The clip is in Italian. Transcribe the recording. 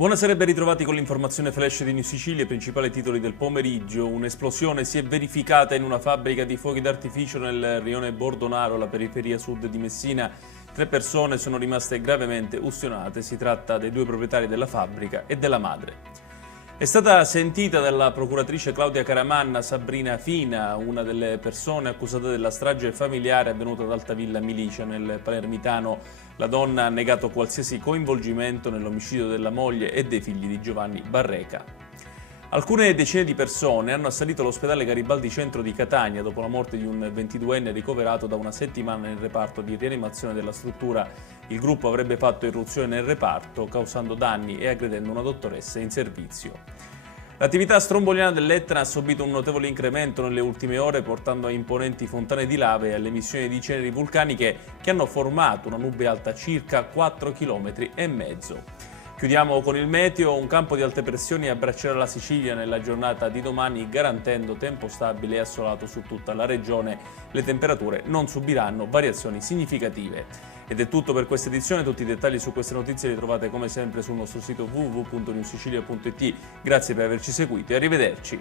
Buonasera e ben ritrovati con l'informazione flash di New Sicilia, i principali titoli del pomeriggio. Un'esplosione si è verificata in una fabbrica di fuochi d'artificio nel rione Bordonaro, alla periferia sud di Messina. 3 persone sono rimaste gravemente ustionate, si tratta dei 2 proprietari della fabbrica e della madre. È stata sentita dalla procuratrice Claudia Caramanna Sabrina Fina, una delle persone accusate della strage familiare avvenuta ad Altavilla Milicia nel Palermitano. La donna ha negato qualsiasi coinvolgimento nell'omicidio della moglie e dei figli di Giovanni Barreca. Alcune decine di persone hanno assalito l'ospedale Garibaldi Centro di Catania dopo la morte di un 22enne ricoverato da una settimana nel reparto di rianimazione della struttura. Il gruppo avrebbe fatto irruzione nel reparto, causando danni e aggredendo una dottoressa in servizio. L'attività stromboliana dell'Etna ha subito un notevole incremento nelle ultime ore, portando a imponenti fontane di lava e all'emissione di ceneri vulcaniche che hanno formato una nube alta circa 4,5 km. Chiudiamo con il meteo. Un campo di alte pressioni abbraccerà la Sicilia nella giornata di domani, garantendo tempo stabile e assolato su tutta la regione. Le temperature non subiranno variazioni significative. Ed è tutto per questa edizione. Tutti i dettagli su queste notizie li trovate come sempre sul nostro sito www.newsicilia.it. Grazie per averci seguito e arrivederci.